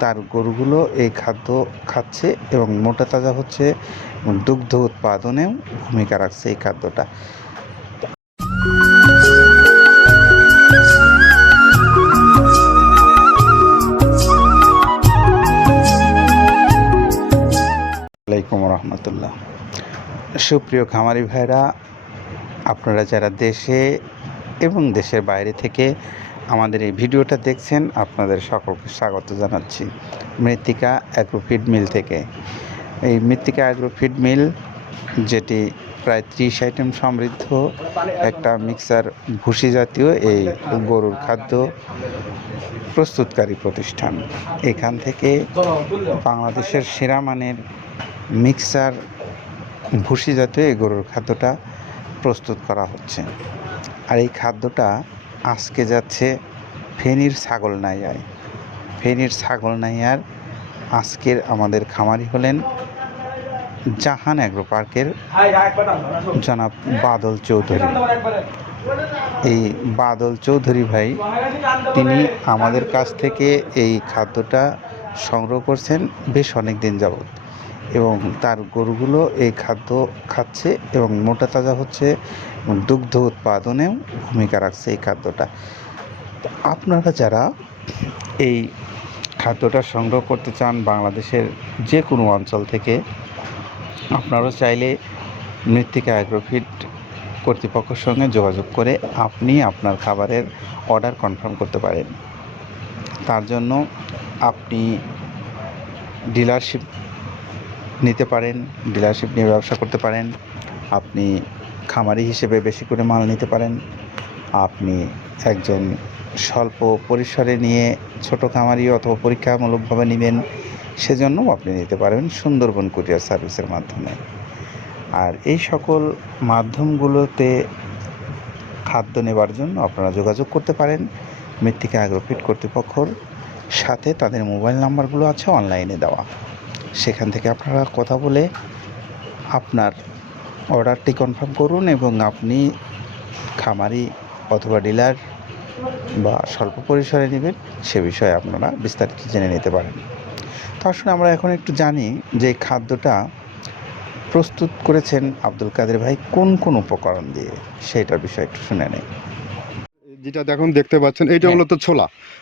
তার গরুগুলো এই খাদ্য খাচ্ছে এবং মোটা তাজা হচ্ছে দুগ্ধ উৎপাদনেও ভূমিকা রাখছে এই খাদ্যটা। আলাইকুম রহমতুল্লাহ। সুপ্রিয় খামারি ভাইরা, আপনারা যারা দেশে এবং দেশের বাইরে থেকে আমাদের এই ভিডিওটা দেখছেন, আপনাদের সকলকে স্বাগত জানাচ্ছি মৃত্তিকা অ্যাগ্রোফিড মিল থেকে। এই মৃত্তিকা অ্যাগ্রোফিড মিল, যেটি প্রায় ত্রিশ আইটেম সমৃদ্ধ, একটা মিক্সার ভুসি জাতীয় এই গরুর খাদ্য প্রস্তুতকারী প্রতিষ্ঠান। এখান থেকে বাংলাদেশের সেরা মানের মিক্সার ভুসি জাতীয় এই গরুর খাদ্যটা প্রস্তুত করা হচ্ছে। আর এই খাদ্যটা আজকে যাচ্ছে ফেনীর ছাগল নাইয়ায়। ফেনীর ছাগল নাইয়ার আজকের আমাদের খামারি হলেন জাহান অ্যাগ্রো পার্কের জনাব বাদল চৌধুরী। এই বাদল চৌধুরী ভাই, তিনি আমাদের কাছ থেকে এই খাদ্যটা সংগ্রহ করছেন বেশ অনেক দিন যাবৎ। এবং তার গরুগুলো এই খাদ্য খাচ্ছে এবং মোটা তাজা হচ্ছে দুগ্ধ উৎপাদনেও ভূমিকা রাখছে এই খাদ্যটা। আপনারা যারা এই খাদ্যটা সংগ্রহ করতে চান বাংলাদেশের যে কোনো অঞ্চল থেকে, আপনারা চাইলে মৃত্তিকা অ্যাগ্রোফিট কর্তৃপক্ষের সঙ্গে যোগাযোগ করে আপনি আপনার খাবারের অর্ডার কনফার্ম করতে পারেন। তার জন্য আপনি ডিলারশিপ নিতে পারেন ডিলারশিপ নিয়ে ব্যবসা করতে পারেন, আপনি খামারি হিসেবে বেশি করে মাল নিতে পারেন, আপনি একজন স্বল্প পরিসরে নিয়ে ছোট খামারি অথবা পরীক্ষামূলকভাবে নেবেন, সেজন্যও আপনি নিতে পারবেন সুন্দরবন কুরিয়ার সার্ভিসের মাধ্যমে। আর এই সকল মাধ্যমগুলোতে খাদ্য নেবার জন্য আপনারা যোগাযোগ করতে পারেন, মৃত্তিকা অ্যাগ্রোফিট কর্তৃপক্ষর সাথে তাদের মোবাইল নাম্বারগুলো আছে অনলাইনে দেওয়া। সেখান থেকে আপনারা কথা বলে আপনার অর্ডারটি কনফার্ম করুন এবং আপনি খামারি অথবা ডিলার বা স্বল্প পরিসরে নেবেন সে বিষয়ে আপনারা বিস্তারিত জেনে নিতে পারেন। তো আসলে আমরা এখন একটু জানি যে খাদ্যটা প্রস্তুত করেছেন আব্দুল কাদের ভাই কোন কোন উপকরণ দিয়ে? সেটার বিষয়ে একটু শুনে নেই। যেটা দেখুন দেখতে পাচ্ছেন এইটা হ্যাঁ। মূলত ছোলা।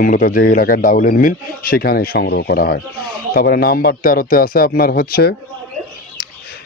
মূলত যে এলাকায় ডাউলের মিল সেখানে সংগ্রহ করা হয়। তারপরে নাম্বার তেরোতে আছে আপনার হচ্ছে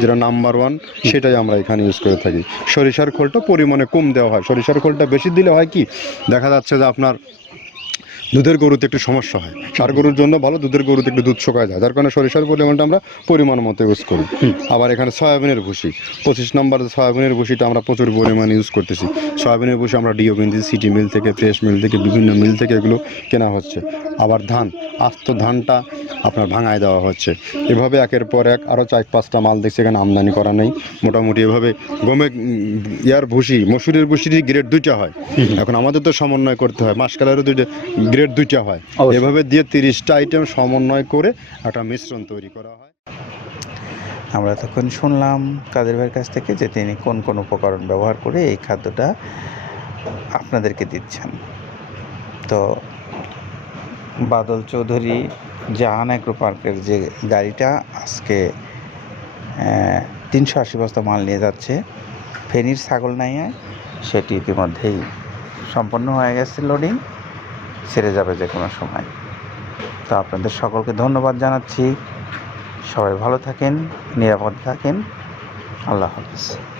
যেটা নাম্বার ওয়ান সেটাই আমরা এখানে ইউজ করে থাকি। সরিষার খোলটা পরিমাণে কম দেওয়া হয়। সরিষার খোলটা বেশি দিলে হয় কি? দেখা যাচ্ছে যে আপনার দুধের গরুতে একটু সমস্যা হয়। সার গরুর জন্য ভালো, দুধের গরুতে একটু দুধ শোকায় যায়। যার কারণে সরিষার পরিমাণটা আমরা পরিমাণ মতো ইউজ করি। আবার এখানে সয়াবিনের ভুসি। পঁচিশ নম্বর সয়াবিনের ভুসিটা আমরা প্রচুর পরিমাণে ইউজ করতেছি। সয়াবিনের ভুসি আমরা ডিও কিনতেছি সিটি মিল থেকে ফ্রেশ মিল থেকে, বিভিন্ন মিল থেকে এগুলো কেনা হচ্ছে। আবার ধান, আস্ত ধানটা আপনার ভাঙায় দেওয়া হচ্ছে। এভাবে একের পর এক আরও চার পাঁচটা মাল দেখছি এখানে আমদানি করা নেই। মোটামুটি এভাবে গমে ইয়ার ভুসি মসুরের ভুসিরই গ্রেড দুইটা হয়। এখন আমাদের তো সমন্বয় করতে হয় মাসকালেরও দুইটা গ্রেড দুইটা হয়। এভাবে দিয়ে তিরিশটা আইটেম সমন্বয় করে একটা মিশ্রণ তৈরি করা হয়। আমরা তখন শুনলাম কাদের ভাইয়ের কাছ থেকে যে তিনি কোন কোন উপকরণ ব্যবহার করে এই খাদ্যটা আপনাদেরকে দিচ্ছেন। তো বাদল চৌধুরী জাহান এগ্রো পার্কের যে গাড়িটা আজকে তিনশো আশি বস্তা মাল নিয়ে যাচ্ছে। ফেনীর ছাগল নাইয়ায় সেটি ইতিমধ্যেই সম্পন্ন হয়ে গেছে লোডিং ছেড়ে যাবে যে কোনো সময়। তো আপনাদের সকলকে ধন্যবাদ জানাচ্ছি। সবাই ভালো থাকেন, নিরাপদ থাকেন। আল্লাহ হাফিজ।